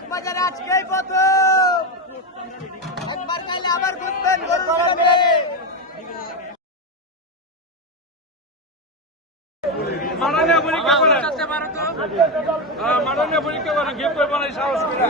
চকবাজারে আজকেই প্রথম একবার চাইলে আবার ঘুরবেন মাননীয় পরীক্ষা করেন মাননীয় পরীক্ষা করেন গেম করবো না সাহস করে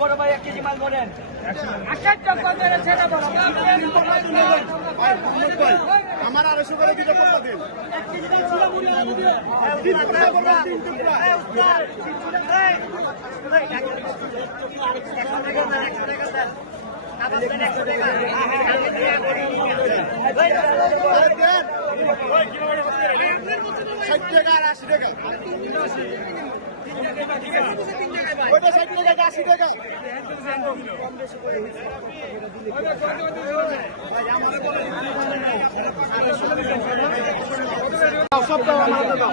বড় ভাই 1 কেজি মাল বলেন আমার 250 করে দিতে কত দিন ওটা 60 টাকা 80 টাকা সব দাও আমাদের দাও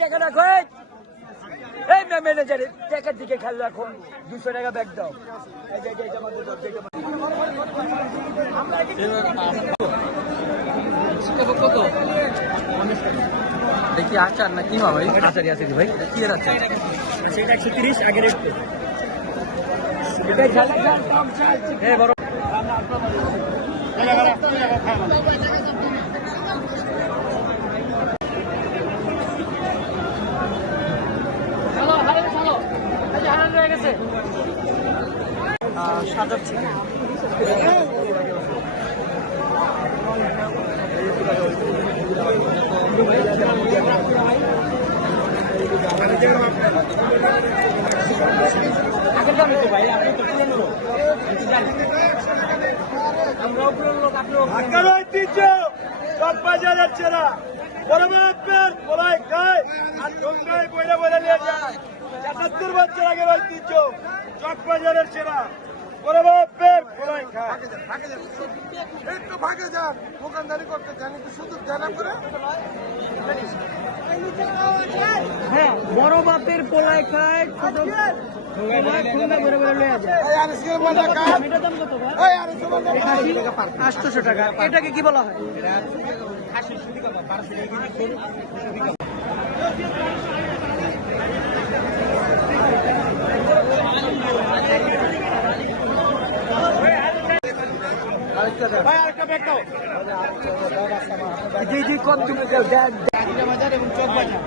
টাকা রাখো এই ম্যানেজার টাকার দিকে খেয়াল রাখো 200 টাকা ব্যাগ দাও কত দেখি আচার না কি ভাই আচারি আছে ভাই কি এর আচার সেটা 130 আগের একটু বড় সাদর ছিল চকবাজারের ছেড়া পরমেশ্বর বলাই খায় আর গঙ্গায় বইরা বইরা নিয়ে যায় ৭৭ বছর আগে ঐতিহ্য চকবাজারের ছেড়া পরমেশ্বর বলাই খায় একটু ভাগে যান দোকানদারি করতে জানি তো শুধু জানা করে হ্যাঁ বড় বাপের পোলায় খায় ছোট খুলনা ঘুরে ঘুরে লয়ে যায় 800 টাকা এটাকে কি বলা হয় জি কম তুমি বাজার এবং চক বাজার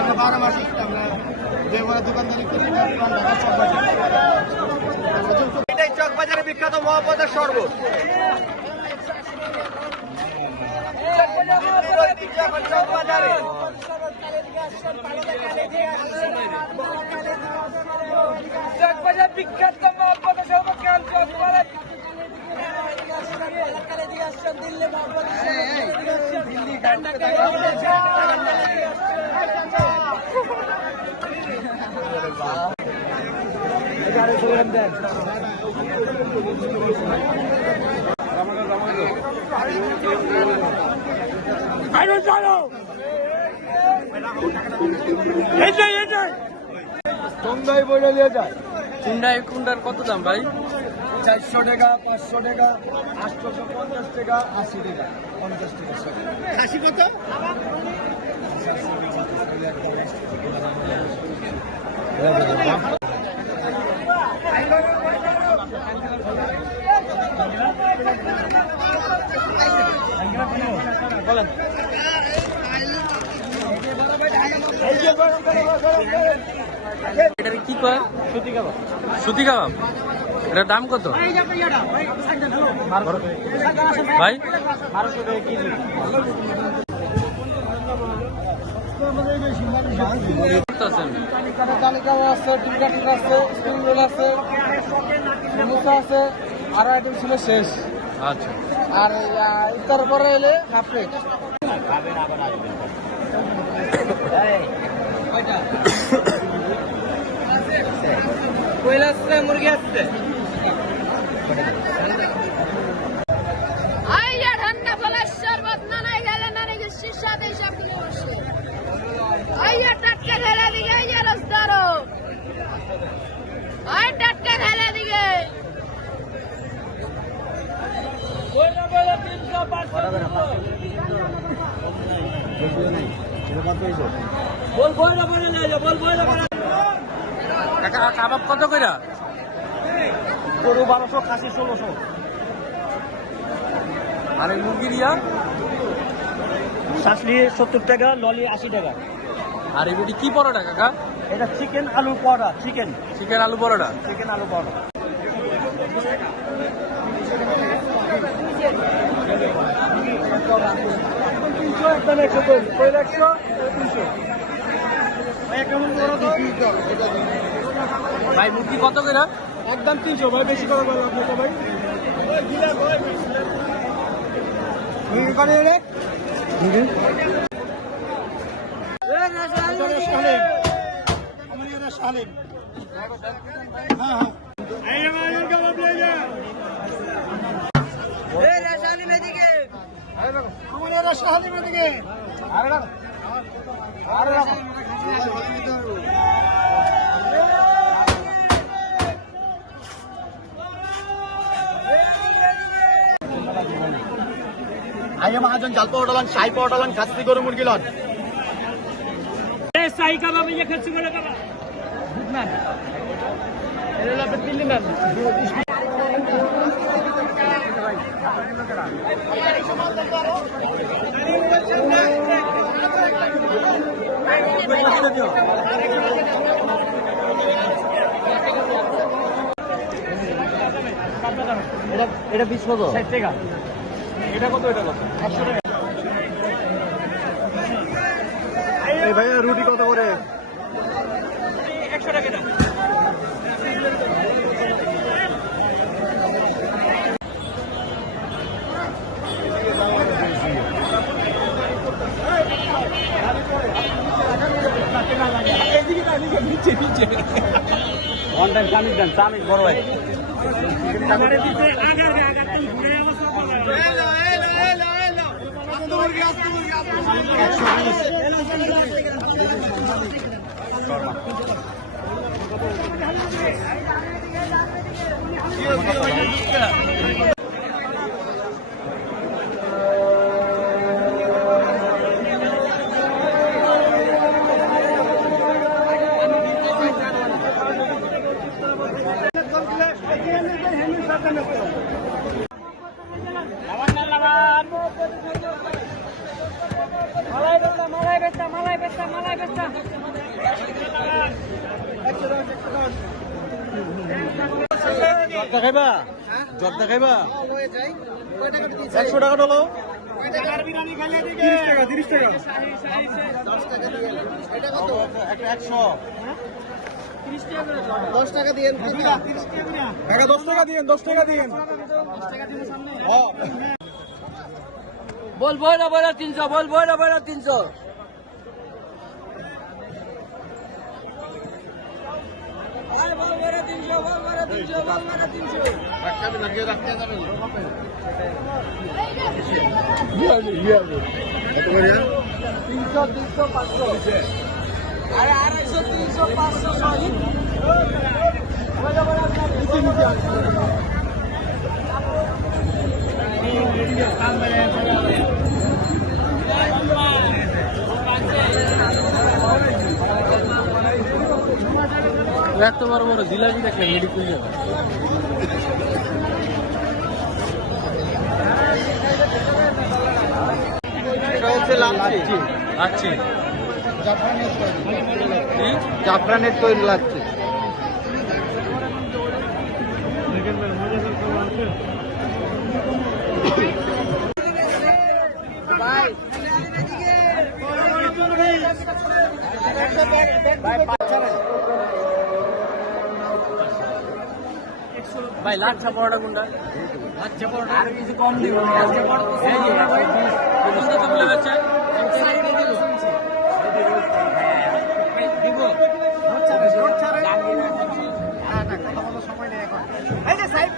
আমরা 12 মাস আমরা দোকানদারি করি এটাই চকবাজারে বিখ্যাত মহাপদের শরবত চকবাজারে চকবাজার বিখ্যাত মহাপদের শরবত দিল্লি সন্ধ্যায় বইটা নিয়ে যায় কুন্ডায় কুন্ডার কত দাম ভাই 400 টাকা 500 টাকা 850 টাকা 80 টাকা 50 টাকা খাসি কত বলেন এটার কি কয়? সুতি কাবাব। এটার দাম কত ভাই? 1200 টাকা কেজি। তালিকা আছে, টিকা আছে, স্প্রিং রোল আছে, সমুচা আছে, আরো আইটেম ছিল শেষ। আচ্ছা, আর ইফতার পরে এলে হাফ প্লেট। কোয়েল আসছে, মুরগি আসছে। আইয়া ঠান্ডা ফলের শরবত নানাই গেলে নানি গেছির সাথে সব কিনে বসে আইয়া টাটকা ঢেলে দিকে আইয়া রসদারো আই টাটকা ঢেলে দিকে কাকা কাবাব কত কইরা? গরু 1200, খাসি 1600। আর এই মুরগির ইয়া? শাসলি 70 টাকা, ললি 80 টাকা। আর এগুলি কি পরোটা কাকা? এটা চিকেন আলু পরোটা, চিকেন চিকেন আলু পরোটা। আলু পরোটা। একদম 100 কোয়েল 100, 300। ভাই কেমন বড় তো? ভাই মুরগি কত কইরা? একদম 300 ভাই, বেশি করে বললাম আপনি তো ভাই। মুরগি করে রে মুরগি শালিম। হ্যাঁ হ্যাঁ আইয়া মায়ের কাবাব লয়ে যা। এই রে শালিম এদিকে। আমাদের শালিম এদিকে। আরে রাখ, আরে রাখ। আইয়া মহাজন জাল পাউডার লন, শাহী পাউডার লন, খাসি গরু মুরগি লন। শাহী কাবাব ইয়ে খাসি গরু কাবাব। বুঝলেন? এটা হলো আপনার দিল্লি ম্যাম। এটা 20 কত? 60 টাকা। এটা কত? এটা কত? 100 টাকা। এই ভাইয়া রুটি কত করে? 100 টাকা দাম। চামিজ বড় ভাই। জর্দা খাইবা? জর্দা খাইবা? 100 টাকা ডলো। 30 টাকা, 30 টাকা। 100। 10 টাকা দিয়েন। টাকা 10 টাকা দিয়েন, 10 টাকা দিয়েন। বল বইরা 300, বল বইরা 300। আরে বল বইরা 300, বল বইরা 300, বল বইরা 300। রাখতে না, কেউ রাখতে যাবে না। কত করে? 300, 200, 500। আরে 250, 300, 500 সরি। বইরা বইরা 300। এত বড় বড় জিলাপি দেখলেন মেডিকেল যাবে। হচ্ছে লাচ্ছি। লাচ্ছি কি? জাফরানের তৈরি লাচ্ছি। ভাই লাচ্ছা পরোটা কোনটা? লাচ্ছা পরোটা আর কিছু কম দিব না। লাচ্ছা পরোটা এই যে কোনটা তো বলে যাচ্ছে দিব সময় নেই এখন। এই যে সাহেব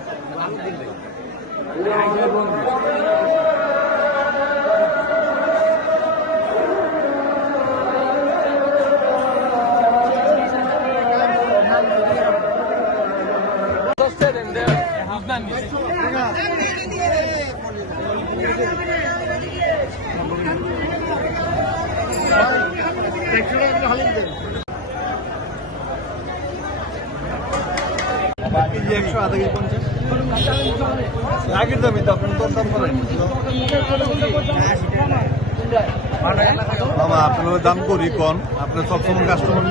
আগের দামই তো আপনার তোর দাম করেন বাবা, আপনার দাম করি কম, আপনার সবসময় কাস্টমার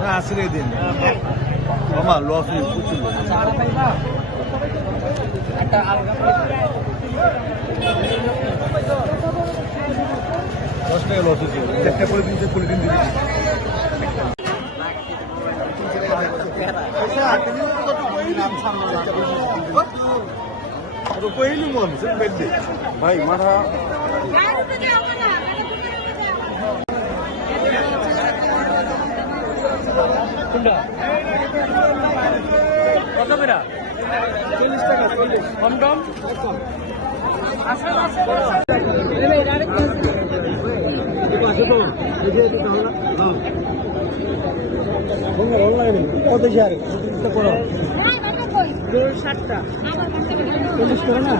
হ্যাঁ 80 টাকা দিন মামা, লস নেই প্রচুর। 10 টাকা লস হচ্ছে, একটা করে দিন দিবি। ভাই মাথা কত বেড়া? 40 টাকা। কম কম কত শেয়ার করো? 60টা। 40 করে না?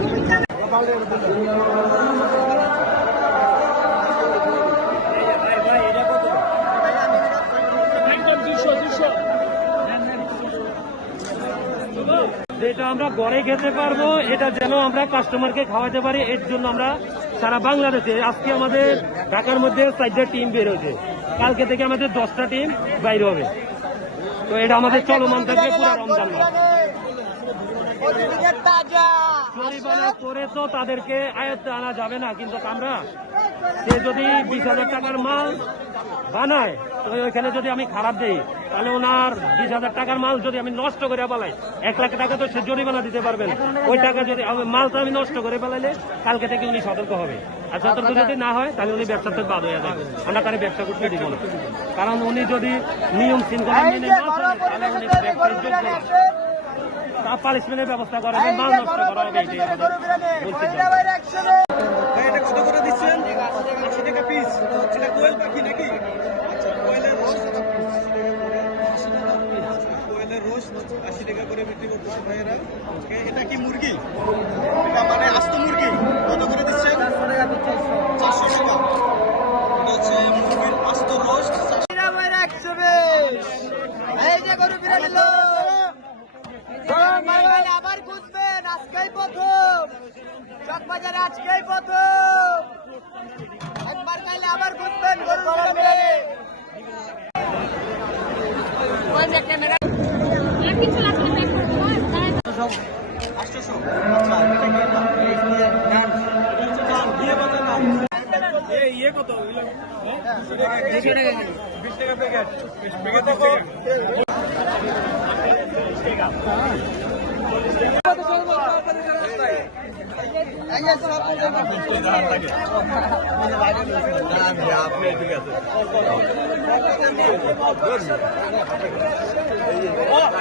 যেটা আমরা ঘরে খেতে পারবো, এটা যেন আমরা কাস্টমারকে খাওয়াতে পারি, এর জন্য আমরা সারা বাংলাদেশে আজকে আমাদের ঢাকার মধ্যে 4টা টিম বের হয়েছে, কালকে থেকে আমাদের 10টা টিম বাইরে হবে। তো এটা আমাদের চলমান থাকবে পুরো রমজান মাস। চুরিবানা করে তো তাদেরকে আয়ত্তে আনা যাবে না, কিন্তু আমরা সে যদি 20,000 টাকার মাল বানায়, তো ওইখানে যদি আমি খারাপ দিই, তাহলে ওনার 20,000 টাকার মাল যদি আমি নষ্ট করে পালাই, 1 লাখ টাকা তো সে জরিমানা দিতে পারবেন। ওই টাকা যদি মালটা আমি নষ্ট করে পালাইলে কালকে থেকে উনি সতর্ক হবে, আর সতর্ক যদি না হয় তাহলে উনি ব্যবসা থেকে বাদ হয়ে যাবে। আমরা তার ব্যবসা করতে দিব না, কারণ উনি যদি নিয়ম শৃঙ্খলা মেনে না চলে, তাহলে উনি ব্যবসার যোগ্য না। তা পানিশমেন্টের ব্যবস্থা করা হবে, মাল নষ্ট করা হবে, এটাই আমাদের বলতে চাই। এটা কত করে দিচ্ছেন? 80 টাকা পিস। হচ্ছে না কোয়েল পাখি নাকি? আচ্ছা, কোয়েলের রোজ 80 টাকা করে বিক্রি করতেছে ভাইয়েরা। এটা কি মুরগি? এটা মানে আস্ত মুরগি। কত করে দিচ্ছেন? 400 টাকা। এটা হচ্ছে মুরগির আস্ত রোজ। এই যে গরু বিরিয়ানি আবার খুঁজবেন, আজকেই প্রথম চকবাজারে, আজকেই প্রথম। একবার খাইলে আবার খুঁজবেন গরু বিরিয়ানি। কিছু লাগবে না। 800। আচ্ছা, এটা কি নান? দিয়ে কত নান? ইয়ে কত? 20 টাকা প্যাকেট। প্যাকেট 20 টাকা। আপনি ঠিক আছে।